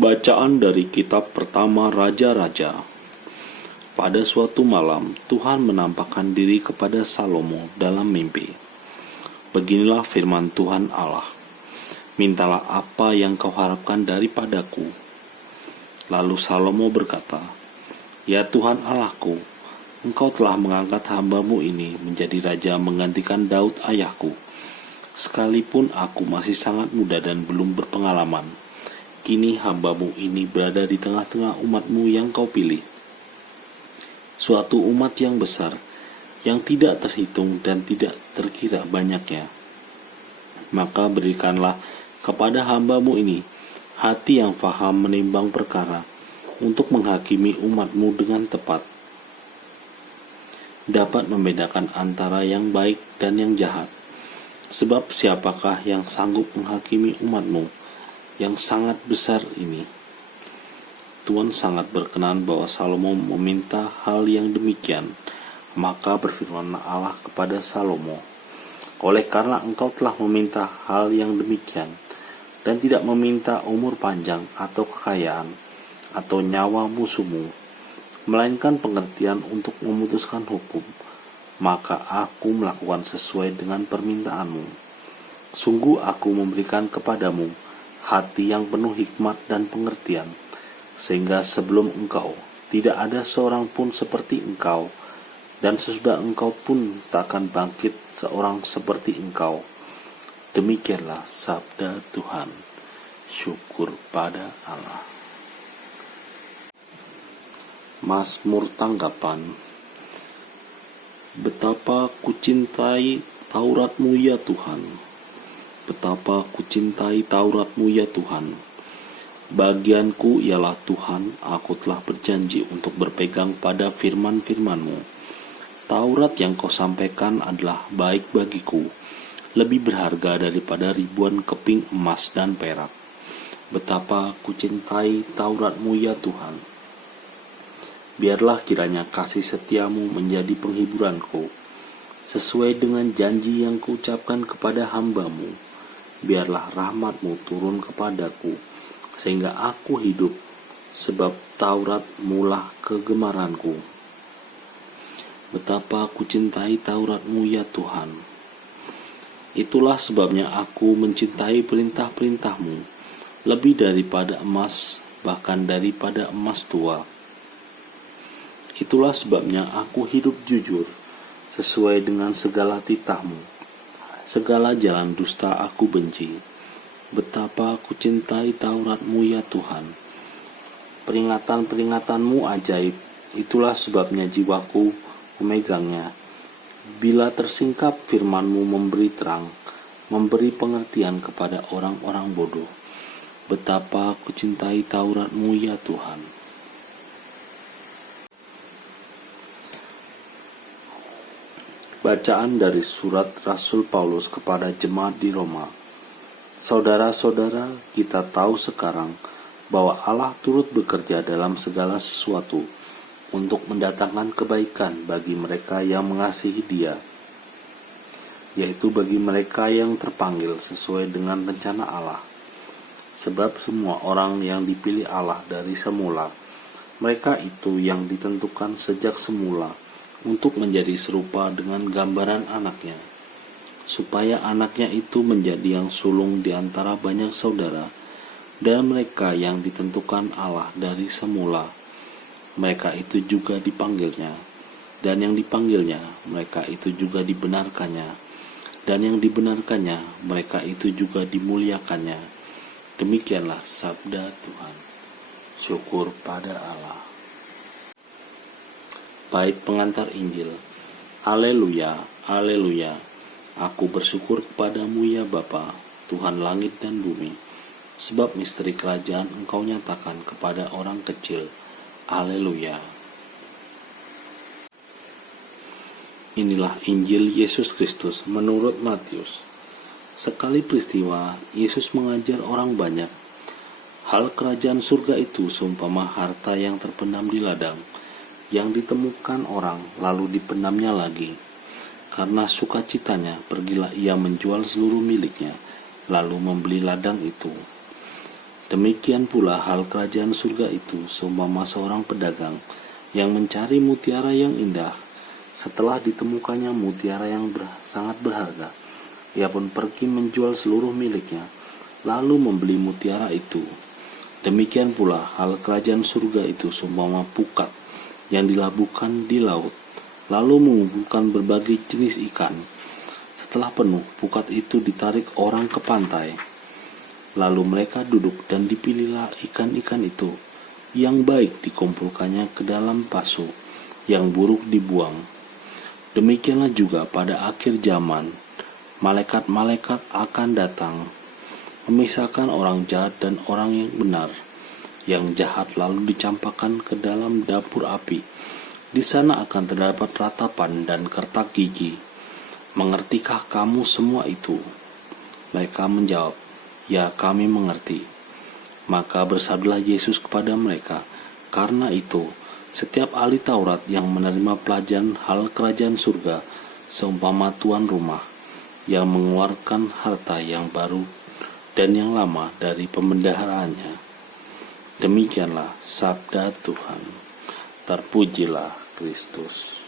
Bacaan dari kitab pertama Raja-Raja. Pada suatu malam, Tuhan menampakkan diri kepada Salomo dalam mimpi. Beginilah firman Tuhan Allah. Mintalah apa yang kau harapkan daripadaku. Lalu Salomo berkata, Ya Tuhan Allahku, Engkau telah mengangkat hamba-Mu ini menjadi raja menggantikan Daud ayahku. Sekalipun aku masih sangat muda dan belum berpengalaman, kini hamba-Mu ini berada di tengah-tengah umat-Mu yang Kau pilih. Suatu umat yang besar, yang tidak terhitung dan tidak terkira banyaknya. Maka berikanlah kepada hamba-Mu ini hati yang faham menimbang perkara, untuk menghakimi umat-Mu dengan tepat. Dapat membedakan antara yang baik dan yang jahat. Sebab siapakah yang sanggup menghakimi umat-Mu yang sangat besar ini? Tuhan sangat berkenan bahwa Salomo meminta hal yang demikian. Maka berfirmanlah Allah kepada Salomo, oleh karena engkau telah meminta hal yang demikian, dan tidak meminta umur panjang atau kekayaan, atau nyawa musuhmu, melainkan pengertian untuk memutuskan hukum, maka aku melakukan sesuai dengan permintaanmu. Sungguh aku memberikan kepadamu hati yang penuh hikmat dan pengertian, sehingga sebelum engkau tidak ada seorang pun seperti engkau, dan sesudah engkau pun tak akan bangkit seorang seperti engkau. Demikianlah sabda Tuhan. Syukur pada Allah. Mazmur tanggapan. Betapa kucintai Taurat-Mu ya Tuhan. Betapa kucintai Taurat-Mu ya Tuhan. Bagianku ialah Tuhan, aku telah berjanji untuk berpegang pada firman-firman-Mu. Taurat yang Kau sampaikan adalah baik bagiku, lebih berharga daripada ribuan keping emas dan perak. Betapa kucintai Taurat-Mu ya Tuhan. Biarlah kiranya kasih setiamu menjadi penghiburanku, sesuai dengan janji yang kuucapkan kepada hamba-Mu. Biarlah rahmat-Mu turun kepadaku, sehingga aku hidup, sebab Taurat-Mu lah kegemaranku. Betapa kucintai Taurat-Mu ya Tuhan. Itulah sebabnya aku mencintai perintah-perintah-Mu, lebih daripada emas, bahkan daripada emas tua. Itulah sebabnya aku hidup jujur, sesuai dengan segala titah-Mu. Segala jalan dusta aku benci. Betapa aku cintai Taurat-Mu ya Tuhan. Peringatan-peringatan-Mu ajaib, itulah sebabnya jiwaku memegangnya. Bila tersingkap firman-Mu memberi terang, memberi pengertian kepada orang-orang bodoh. Betapa aku cintai Taurat-Mu ya Tuhan. Bacaan dari surat Rasul Paulus kepada jemaat di Roma. Saudara-saudara, kita tahu sekarang bahwa Allah turut bekerja dalam segala sesuatu untuk mendatangkan kebaikan bagi mereka yang mengasihi Dia, yaitu bagi mereka yang terpanggil sesuai dengan rencana Allah. Sebab semua orang yang dipilih Allah dari semula, mereka itu yang ditentukan sejak semula untuk menjadi serupa dengan gambaran anaknya, supaya anaknya itu menjadi yang sulung di antara banyak saudara. Dan mereka yang ditentukan Allah dari semula, mereka itu juga dipanggilnya. Dan yang dipanggilnya, mereka itu juga dibenarkannya. Dan yang dibenarkannya, mereka itu juga dimuliakannya. Demikianlah sabda Tuhan. Syukur pada Allah. Bait pengantar Injil. Haleluya, haleluya. Aku bersyukur kepadamu ya Bapa, Tuhan langit dan bumi, sebab misteri kerajaan Engkau nyatakan kepada orang kecil. Haleluya. Inilah Injil Yesus Kristus menurut Matius. Sekali peristiwa, Yesus mengajar orang banyak. Hal kerajaan surga itu seumpama harta yang terpendam di ladang, yang ditemukan orang lalu dipendamnya lagi. Karena sukacitanya, pergilah ia menjual seluruh miliknya, lalu membeli ladang itu. Demikian pula hal kerajaan surga itu seumpama seorang pedagang yang mencari mutiara yang indah. Setelah ditemukannya mutiara yang sangat berharga, ia pun pergi menjual seluruh miliknya, lalu membeli mutiara itu. Demikian pula hal kerajaan surga itu seumpama pukat yang dilabuhkan di laut, lalu mengumpulkan berbagai jenis ikan. Setelah penuh, pukat itu ditarik orang ke pantai. Lalu mereka duduk dan dipilihlah ikan-ikan itu. Yang baik dikumpulkannya ke dalam pasu, yang buruk dibuang. Demikianlah juga pada akhir zaman, malaikat-malaikat akan datang, memisahkan orang jahat dan orang yang benar. Yang jahat lalu dicampakkan ke dalam dapur api. Di sana akan terdapat ratapan dan kertak gigi. Mengertikah kamu semua itu? Mereka menjawab, ya kami mengerti. Maka bersabdalah Yesus kepada mereka, karena itu setiap ahli Taurat yang menerima pelajaran hal kerajaan surga seumpama tuan rumah yang mengeluarkan harta yang baru dan yang lama dari pemendaharaannya. Demikianlah sabda Tuhan. Terpujilah Kristus.